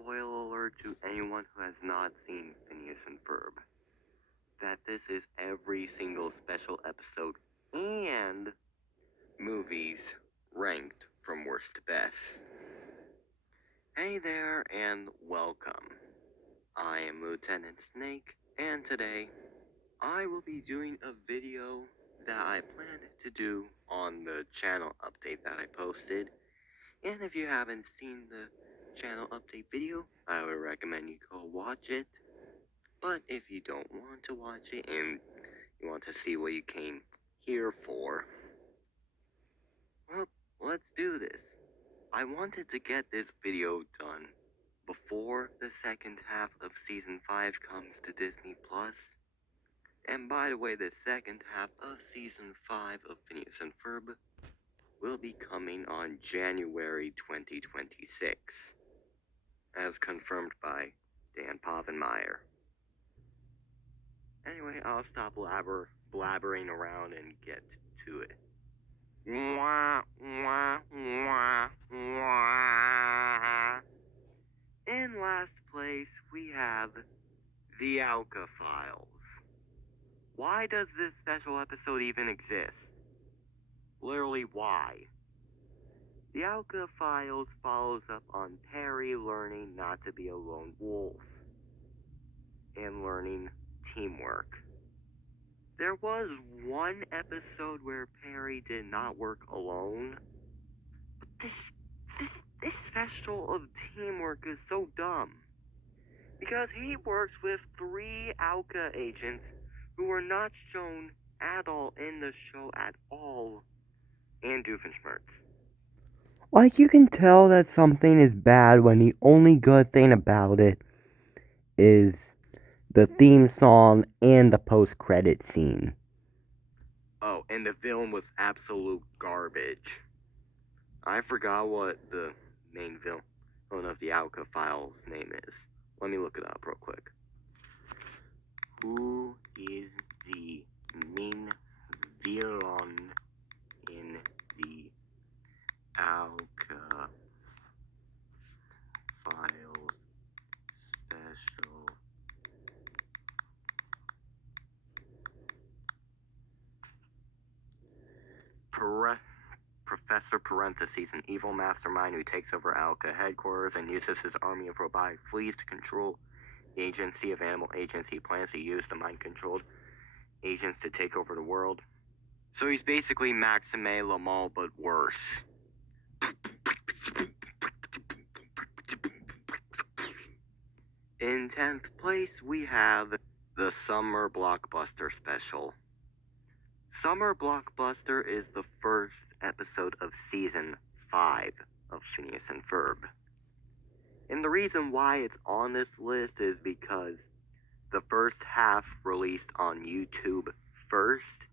spoiler alert to anyone who has not seen Phineas and Ferb that this is every single special episode and movies ranked from worst to best. Hey there and welcome. I am Lieutenant Snake, and today I will be doing a video that I planned to do on the channel update that I posted. And if you haven't seen the channel update video, I would recommend you go watch it. But if you don't want to watch it and you want to see what you came here for, well, let's do this. I wanted to get this video done before the second half of Season 5 comes to Disney+. And by the way, the second half of Season 5 of Phineas and Ferb will be coming on January 2026, as confirmed by Dan Povenmire. Anyway, I'll stop blabbering around and get to it. In last place, we have The Alka Files. Why does this special episode even exist? Literally, why? The Alka Files follows up on Perry learning not to be a lone wolf and learning teamwork. There was one episode where Perry did not work alone, but this special of teamwork is so dumb. Because he works with 3 Alka agents who were not shown at all in the show at all, and Doofenshmirtz. Like, you can tell that something is bad when the only good thing about it is the theme song and the post-credit scene. Oh, and the villain was absolute garbage. I forgot what the main villain of the Alka Files name is. Let me look it up real quick. Who is the main villain in the Alka Files special? Professor Parentheses, an evil mastermind who takes over Alka headquarters and uses his army of robotic fleas to control the agency of animal agents. He plans to use the mind-controlled agents to take over the world. So he's basically Maxime Lamal, but worse. In 10th place, we have the Summer Blockbuster Special. Summer Blockbuster is the first episode of Season 5 of Phineas and Ferb. And the reason why it's on this list is because the first half released on YouTube first,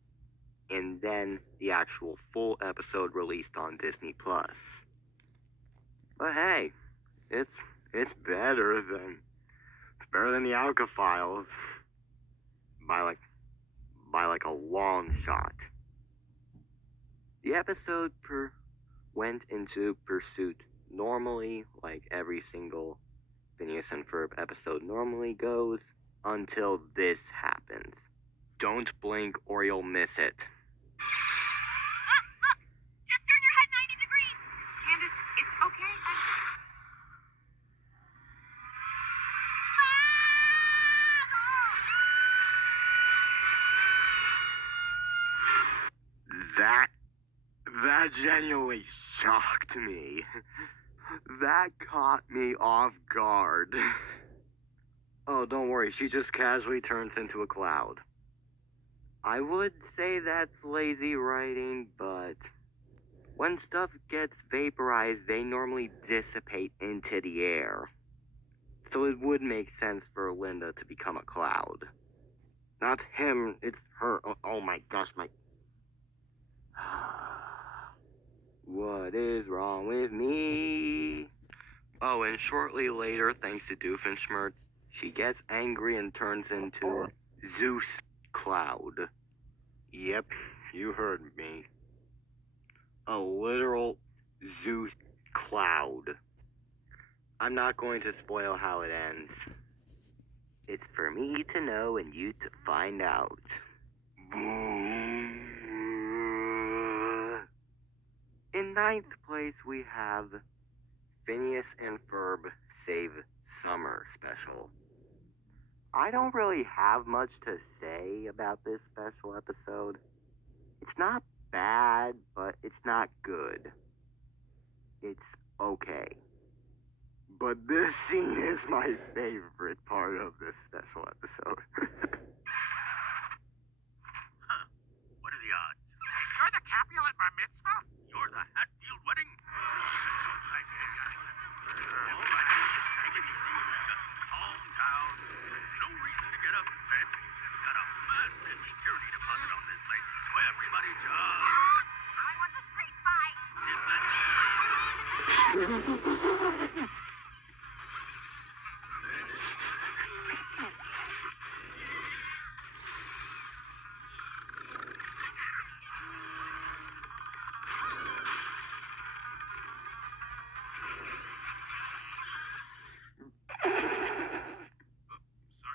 and then the actual full episode released on Disney+. But hey, it's better than the Alka Files by like a long shot. The episode went into pursuit normally, like every single Phineas and Ferb episode normally goes, until this happens. Don't blink or you'll miss it. Just turn your head 90 degrees. Candace, it's okay. That genuinely shocked me. That caught me off guard. Oh, don't worry, she just casually turns into a cloud. I would say that's lazy writing, but when stuff gets vaporized, they normally dissipate into the air. So it would make sense for Linda to become a cloud. Not him, it's her. Oh my gosh, my... What is wrong with me? Oh, and shortly later, thanks to Doofenshmirtz, she gets angry and turns into Zeus Cloud. Yep, you heard me. A literal Zeus Cloud. I'm not going to spoil how it ends. It's for me to know and you to find out. In ninth place, we have Phineas and Ferb Save Summer Special. I don't really have much to say about this special episode. It's not bad, but it's not good. It's okay. But this scene is my favorite part of this special episode. What are the odds? You're the Capulet bar mitzvah? You're the Hatfield wedding? Nice to see you. All right, take it easy. Just calm down. There's no reason to get upset. We've got a massive security deposit on this place, so everybody just... I want a street fight. Sorry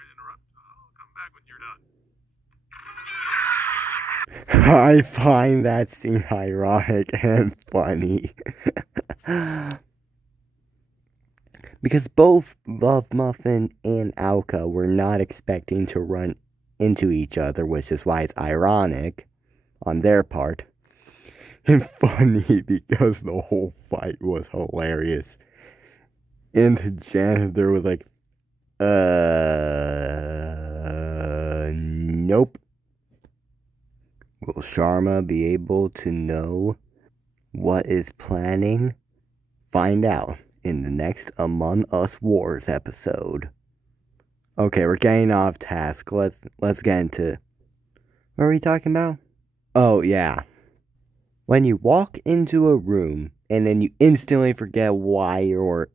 to interrupt. I'll come back when you're done. I find that scene ironic and funny. Because both Love Muffin and Alka were not expecting to run into each other, which is why it's ironic on their part. And funny because the whole fight was hilarious. And the janitor was like, nope. Will Sharma be able to know what is planning? Find out in the next Among Us Wars episode. Okay, we're getting off task. Let's get into... What are we talking about? Oh, yeah. When you walk into a room and then you instantly forget why you are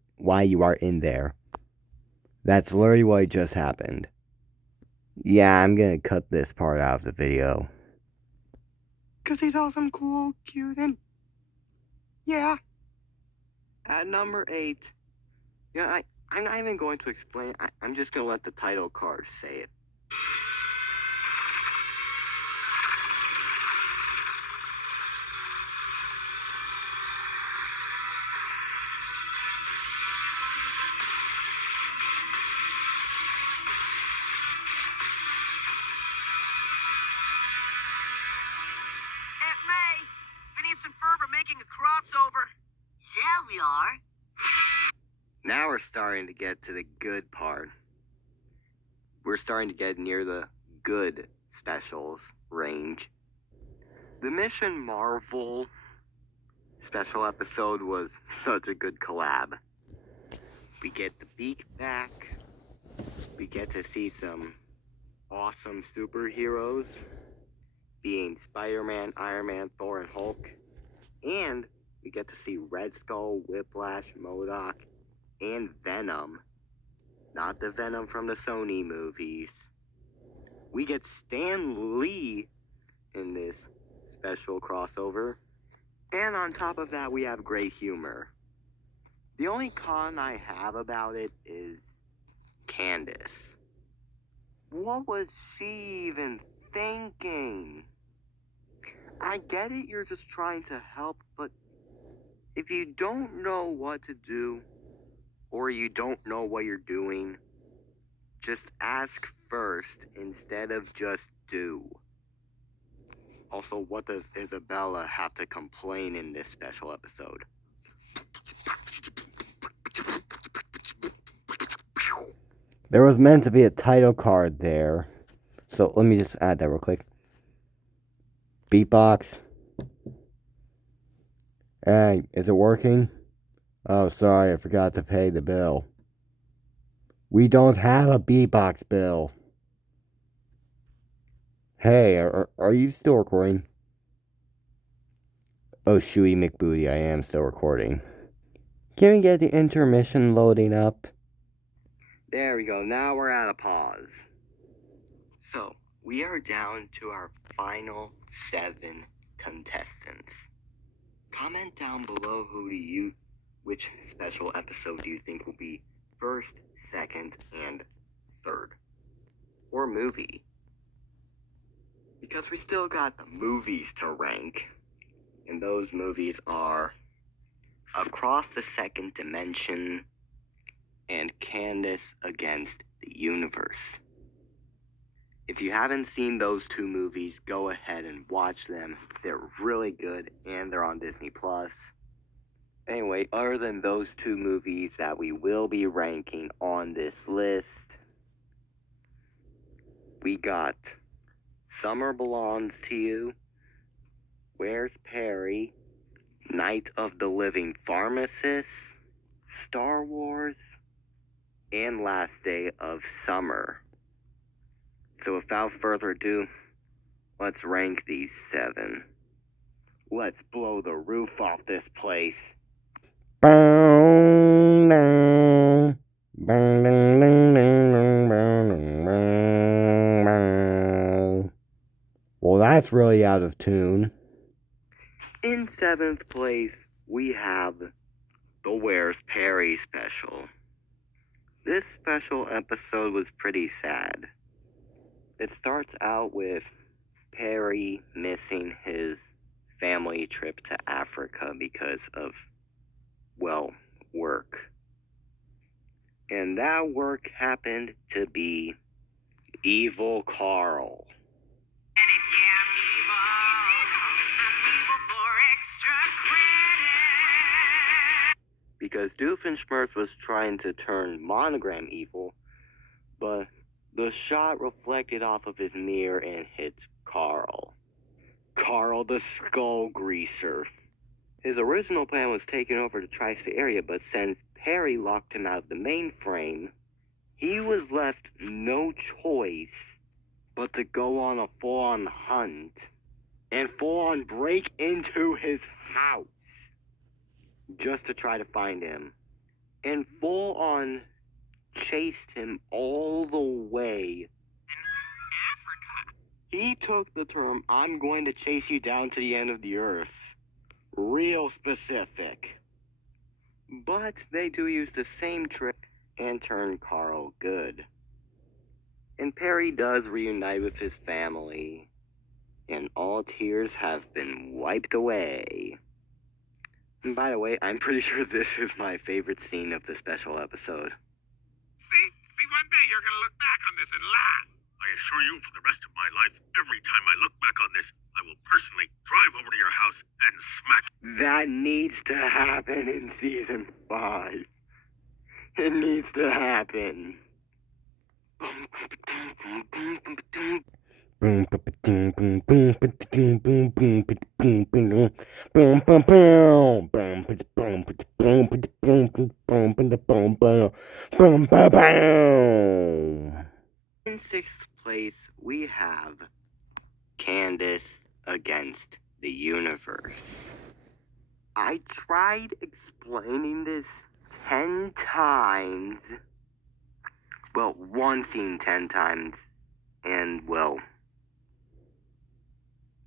in there. That's literally what just happened. Yeah, I'm gonna cut this part out of the video. 'Cause he's awesome, cool, cute, and... yeah. At number 8... Yeah, I'm not even going to explain. I'm just gonna let the title card say it. Aunt May, Phineas and Ferb are making a crossover. Yeah, we are. Now we're starting to get to the good part. We're starting to get near the good specials range. The Mission Marvel special episode was such a good collab. We get the beak back. We get to see some awesome superheroes, being Spider-Man, Iron Man, Thor, and Hulk. And we get to see Red Skull, Whiplash, MODOK, and Venom. Not the Venom from the Sony movies. We get Stan Lee in this special crossover. And on top of that, we have great humor. The only con I have about it is Candace. What was she even thinking? I get it, you're just trying to help, but if you don't know what to do, or you don't know what you're doing, just ask first instead of just do. Also, what does Isabella have to complain in this special episode? There was meant to be a title card there. So let me just add that real quick. Beatbox. Hey, is it working? Oh, sorry, I forgot to pay the bill. We don't have a beatbox bill. Hey, are you still recording? Oh, shooey McBooty, I am still recording. Can we get the intermission loading up? There we go, now we're at a pause. So, we are down to our final 7 contestants. Comment down below who do you which special episode do you think will be first, second, and third? Or movie? Because we still got the movies to rank. And those movies are Across the Second Dimension and Candace Against the Universe. If you haven't seen those two movies, go ahead and watch them. They're really good and they're on Disney+. Anyway, other than those two movies that we will be ranking on this list, we got Summer Belongs to You, Where's Perry, Night of the Living Pharmacist, Star Wars, and Last Day of Summer. So without further ado, let's rank these 7. Let's blow the roof off this place. Well, that's really out of tune. In 7th place, we have the Where's Perry special. This special episode was pretty sad. It starts out with Perry missing his family trip to Africa because of, well, work. And that work happened to be Evil Carl. Because Doofenshmirtz was trying to turn Monogram evil, but the shot reflected off of his mirror and hit Carl. Carl the Skull Greaser. His original plan was taken over the tri-state area, but since Perry locked him out of the mainframe, he was left no choice but to go on a full-on hunt and full-on break into his house just to try to find him, and full-on chased him all the way. Africa. He took the term, "I'm going to chase you down to the end of the earth," real specific. But they do use the same trick and turn Carl good. And Perry does reunite with his family, and all tears have been wiped away. And by the way, I'm pretty sure this is my favorite scene of the special episode. See, one day you're gonna look back on this and laugh. I assure you, for the rest of my life, every time I look back on this, I will personally drive over to your house and smack. That needs to happen in season 5. It needs to happen. In 6th place, we have Candace Against the Universe. I tried explaining this 10 times. Well, one scene 10 times. And, well,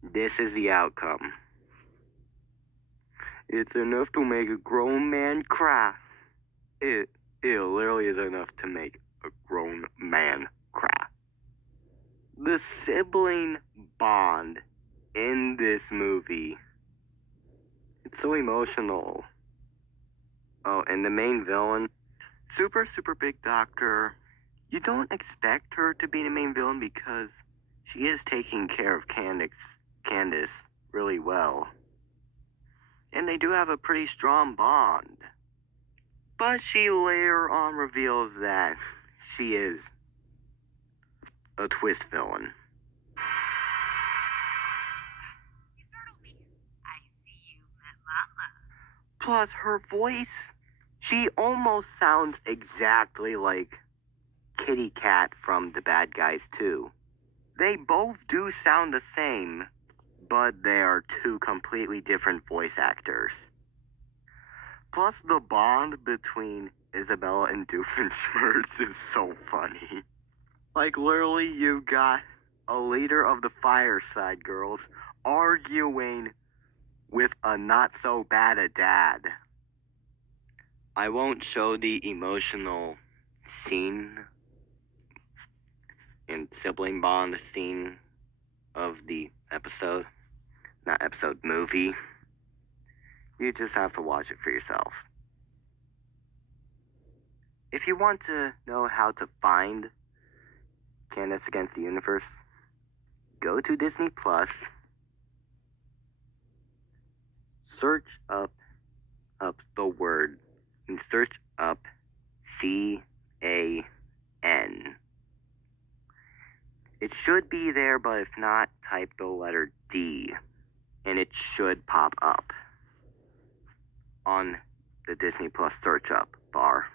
this is the outcome. It's enough to make a grown man cry. It literally is enough to make a grown man cry. The sibling bond in this movie, it's so emotional. Oh, and the main villain, super big doctor. You don't expect her to be the main villain because she is taking care of Candace really well. And they do have a pretty strong bond. But she later on reveals that she is a twist villain. You startled me. I see you met Mama. Plus, her voice, she almost sounds exactly like Kitty Cat from The Bad Guys 2. They both do sound the same, but they are two completely different voice actors. Plus, the bond between Isabella and Doofenshmirtz is so funny. Like, literally, you got a leader of the Fireside Girls arguing with a not-so-bad a dad. I won't show the emotional scene and sibling bond scene of the episode. Not episode, movie. You just have to watch it for yourself. If you want to know how to find Candace Against the Universe, go to Disney Plus, search up the word, and search up CAN. It should be there, but if not, type the letter D, and it should pop up on the Disney Plus search up bar.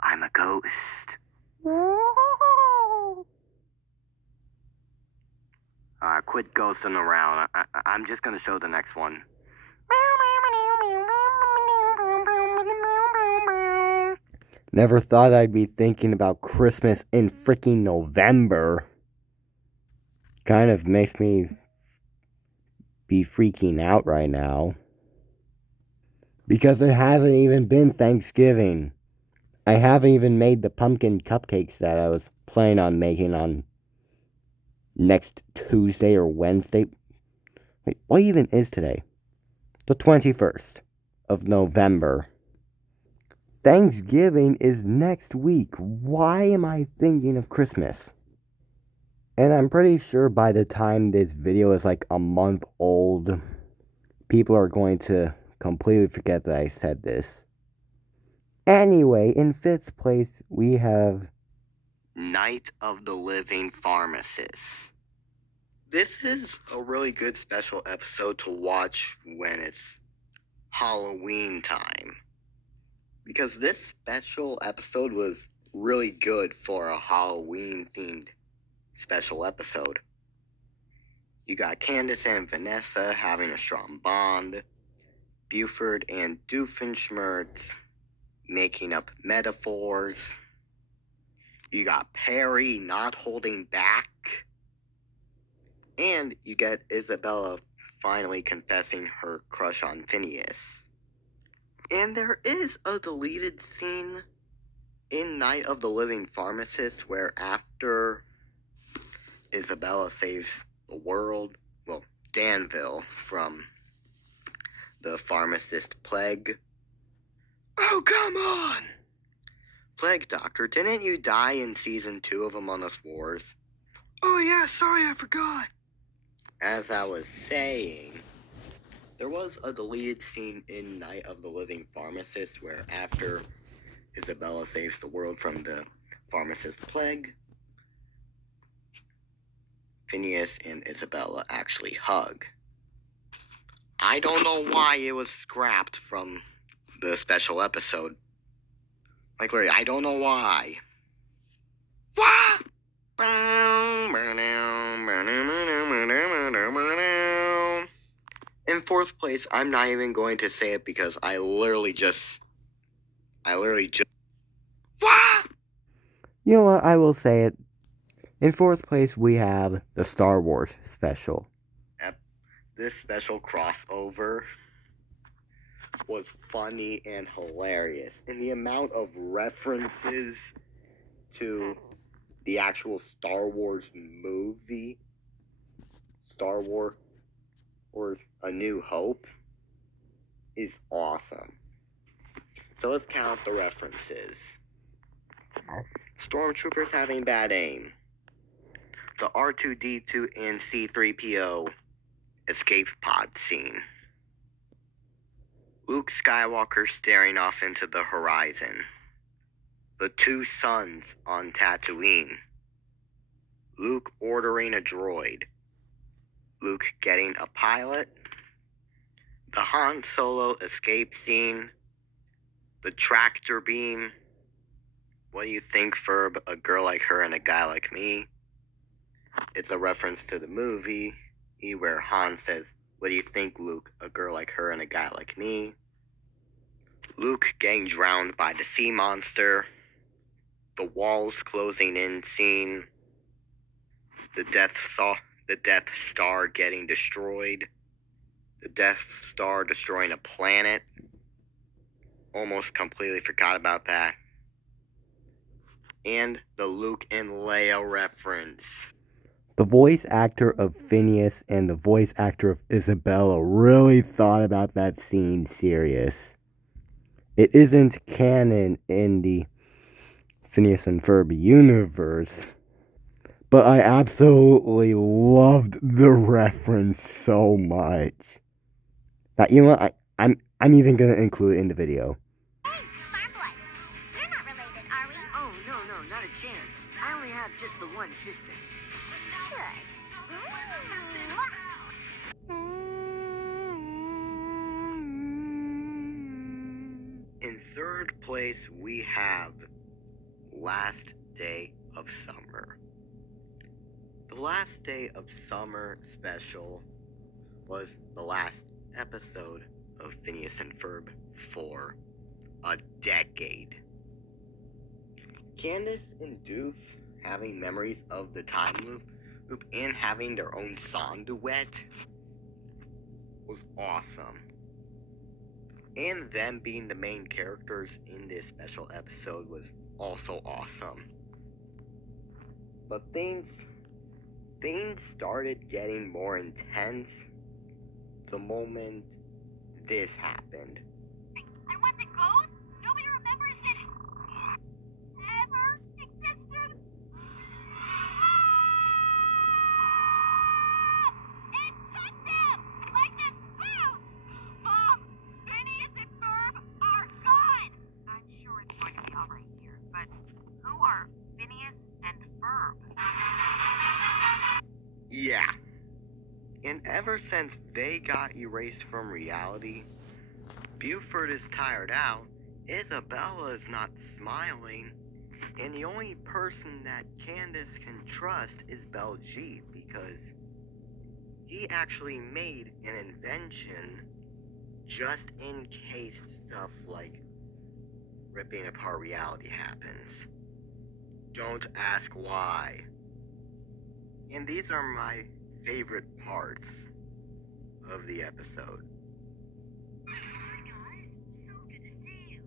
I'm a ghost. Quit ghosting around. I'm just gonna show the next one. Never thought I'd be thinking about Christmas in freaking November. Kind of makes me be freaking out right now. Because it hasn't even been Thanksgiving. I haven't even made the pumpkin cupcakes that I was planning on making on next Tuesday or Wednesday. Wait, what even is today? The 21st of November. Thanksgiving is next week. Why am I thinking of Christmas? And I'm pretty sure by the time this video is like a month old, people are going to completely forget that I said this. Anyway, in 5th place, we have Night of the Living Pharmacist. This is a really good special episode to watch when it's Halloween time. Because this special episode was really good for a Halloween-themed special episode. You got Candace and Vanessa having a strong bond, Buford and Doofenshmirtz making up metaphors. You got Perry not holding back. And you get Isabella finally confessing her crush on Phineas. And there is a deleted scene in Night of the Living Pharmacist where after Isabella saves the world, well, Danville, from the pharmacist plague. Oh, come on! Plague Doctor, didn't you die in season 2 of Among Us Wars? Oh yeah, sorry, I forgot. As I was saying, there was a deleted scene in Night of the Living Pharmacist where after Isabella saves the world from the pharmacist plague, Phineas and Isabella actually hug. I don't know why it was scrapped from the special episode. Like, literally, I don't know why. What? In 4th place, I'm not even going to say it because I literally just... What? You know what, I will say it. In 4th place, we have the Star Wars special. This special crossover was funny and hilarious. And the amount of references to the actual Star Wars movie, Star Wars A New Hope, is awesome. So let's count the references. Stormtroopers having bad aim. The R2-D2 and C-3PO escape pod scene. Luke Skywalker staring off into the horizon. The 2 suns on Tatooine. Luke ordering a droid. Luke getting a pilot. The Han Solo escape scene. The tractor beam. What do you think, Ferb? A girl like her and a guy like me. It's a reference to the movie where Han says, "What do you think, Luke? A girl like her and a guy like me." Luke getting drowned by the sea monster. The walls closing in scene. The Death Star getting destroyed. the Death Star destroying a planet. Almost completely forgot about that. And the Luke and Leia reference. The voice actor of Phineas and the voice actor of Isabella really thought about that scene serious. It isn't canon in the Phineas and Ferb universe, but I absolutely loved the reference so much that, you know what, I'm even gonna include it in the video. Hey, Marmalade. We're not related, are we? Oh, no, not a chance. I only have just the one sister. In third place, we have Last Day of Summer. The Last Day of Summer special was the last episode of Phineas and Ferb for a decade. Candace and Doof having memories of the time loop and having their own song duet was awesome. And them being the main characters in this special episode was also awesome. But things started getting more intense the moment this happened. And once it goes, nobody remembers it ever existed. It took them like a spoon. Mom, Phineas and Ferb are gone. I'm sure it's going to be all right, dear. But who are Phineas and Ferb? Yeah. And ever since they got erased from reality, Buford is tired out, Isabella is not smiling, and the only person that Candace can trust is Beljeet because he actually made an invention just in case stuff like ripping apart reality happens. Don't ask why. And these are my favorite parts of the episode. Hi, guys. So good to see you.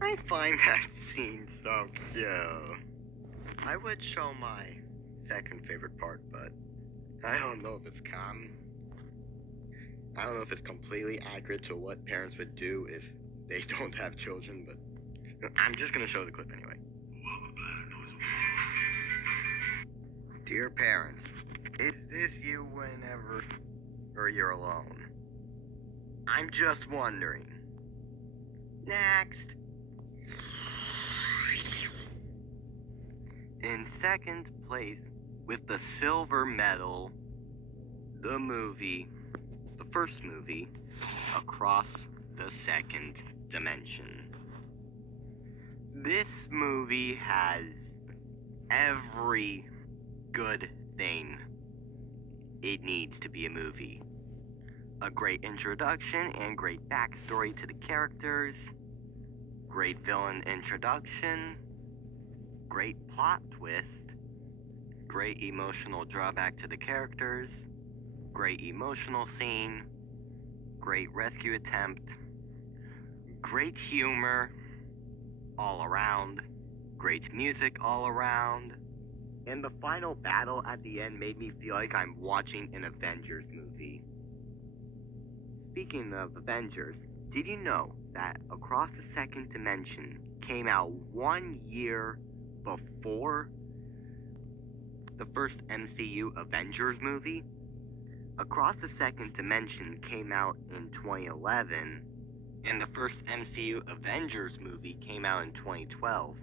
I find that scene so cute. I would show my second favorite part, but I don't know if it's I don't know if it's completely accurate to what parents would do if they don't have children, but I'm just gonna show the clip anyway. Dear parents, is this you whenever you're alone? I'm just wondering. Next. In second place, with the silver medal, the first movie, Across the Second Dimension. This movie has every good thing it needs to be a movie. A great introduction and great backstory to the characters, great villain introduction, great plot twist, great emotional drawback to the characters, great emotional scene, great rescue attempt, great humor all around, great music all around, and the final battle at the end made me feel like I'm watching an Avengers movie. Speaking of Avengers, did you know that Across the Second Dimension came out 1 year before the first MCU Avengers movie? Across the Second Dimension came out in 2011, and the first MCU Avengers movie came out in 2012,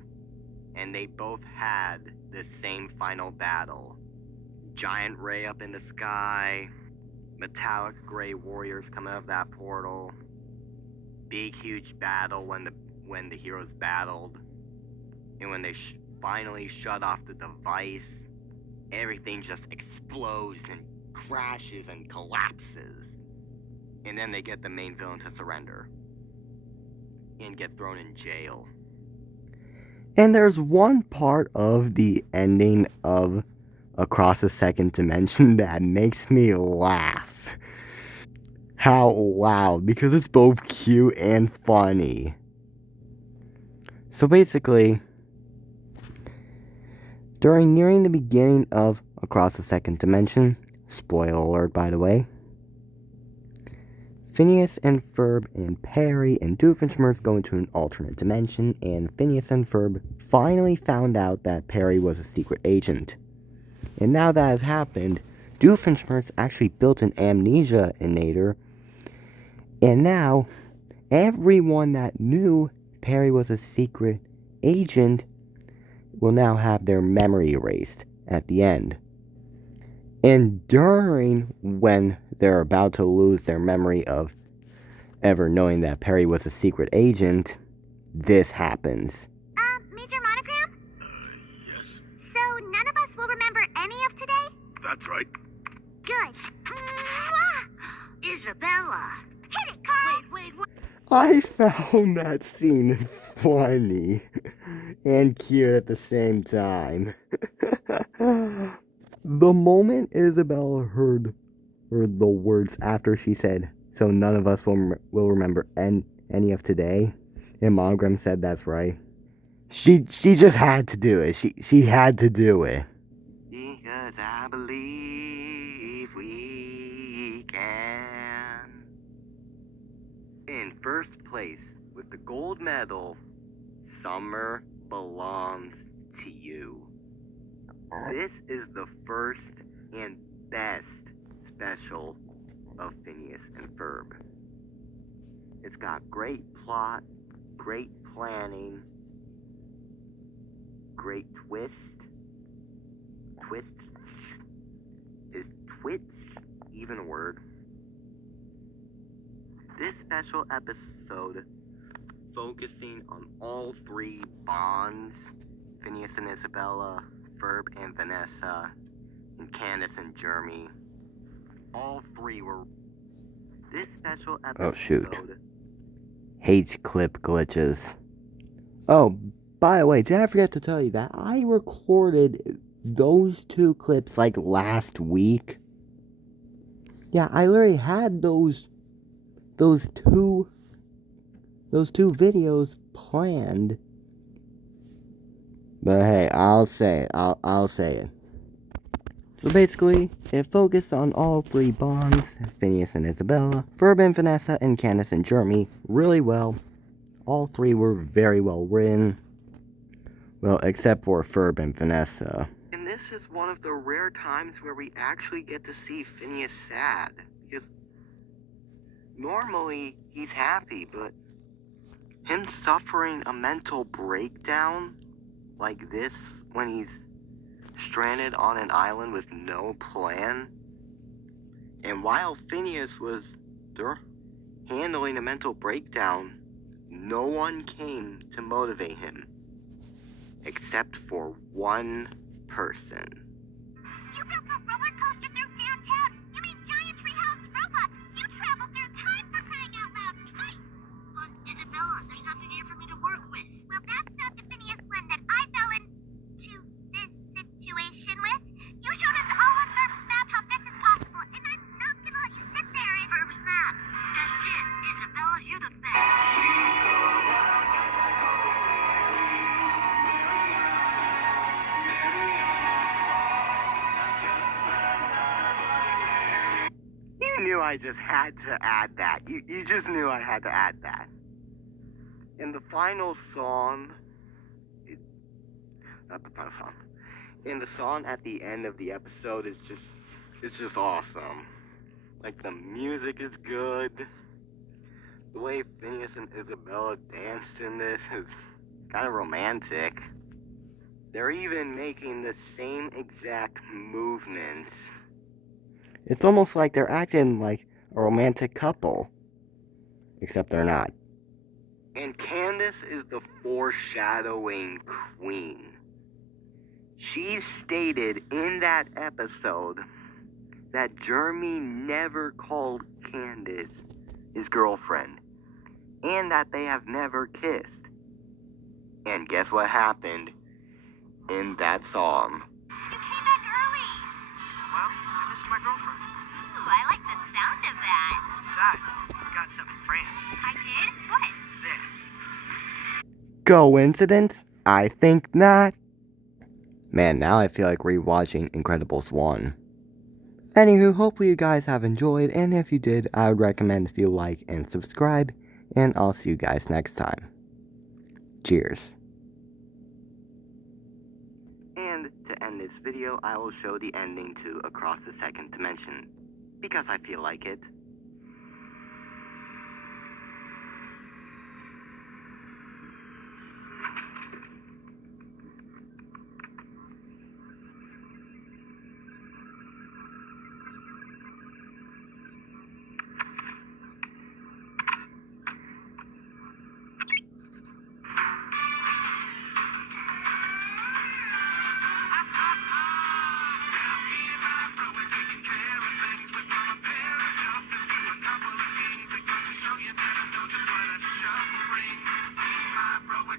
and they both had the same final battle. Giant ray up in the sky, metallic gray warriors coming out of that portal, big huge battle when the heroes battled, and when they finally shut off the device, everything just explodes and crashes and collapses, and then they get the main villain to surrender. and get thrown in jail. And there's one part of the ending of Across the Second Dimension that makes me laugh. How loud, because it's both cute and funny. So basically, during nearing the beginning of Across the Second Dimension, spoiler alert by the way, Phineas and Ferb and Perry and Doofenshmirtz go into an alternate dimension, and Phineas and Ferb finally found out that Perry was a secret agent. And now that has happened, Doofenshmirtz actually built an amnesia inator, and now everyone that knew Perry was a secret agent will now have their memory erased at the end. And during when they're about to lose their memory of ever knowing that Perry was a secret agent, this happens. Major Monogram? Yes, So none of us will remember any of today? that's right. Good. Mwah! Isabella. Hit it, Carl! Wait, what? I found that scene funny and cute at the same time. The moment Isabella heard the words after she said, "So none of us will remember any of today," and Monogram said, "That's right." She just had to do it. She had to do it. Because I believe we can. In first place with the gold medal, Summer Belongs to You. This is the first and best special of Phineas and Ferb. It's got great plot, great planning, great twist. Twists. Is twits even a word? This special episode focusing on all three bonds, Phineas and Isabella, Ferb and Vanessa, and Candace and Jeremy. All three were... This special episode... Oh, shoot. Hates clip glitches. Oh, by the way, did I forget to tell you that I recorded those two clips like last week? Yeah, I literally had those two videos planned. But hey, I'll say it. I'll say it. So basically, it focused on all three bonds, Phineas and Isabella, Ferb and Vanessa, and Candace and Jeremy, really well. All three were very well written. Well, except for Ferb and Vanessa. And this is one of the rare times where we actually get to see Phineas sad. Because normally he's happy, but him suffering a mental breakdown like this when he's stranded on an island with no plan. And while Phineas was handling a mental breakdown, no one came to motivate him. Except for one person. You built a roller coaster through downtown! You made giant treehouse robots! You traveled through time for crying out loud twice! But Isabella, there's nothing here for me to work with. Well, that's not the Phineas Flynn that I fell into this situation with. You showed us all on Ferg's map how this is possible, and I'm not gonna let you sit there and... Herb's map. That's it. Isabella, you're the best. You knew I just had to add that. You just knew I had to add that. And the final song... not the final song. And the song at the end of the episode is just... it's just awesome. Like, the music is good. The way Phineas and Isabella danced in this is kind of romantic. They're even making the same exact movements. It's almost like they're acting like a romantic couple. Except they're not. And Candace is the foreshadowing queen. She stated in that episode that Jeremy never called Candace his girlfriend. and that they have never kissed. And guess what happened in that song? You came back early. Well, I missed my girlfriend. Ooh, I like the sound of that. Besides, I got some in France. I did? What? This. Coincidence? I think not. Man, now I feel like rewatching Incredibles 1. Anywho, hopefully you guys have enjoyed, and if you did, I would recommend if you like and subscribe, and I'll see you guys next time. Cheers. And to end this video, I will show the ending to Across the Second Dimension, because I feel like it.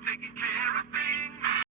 Taking care of things.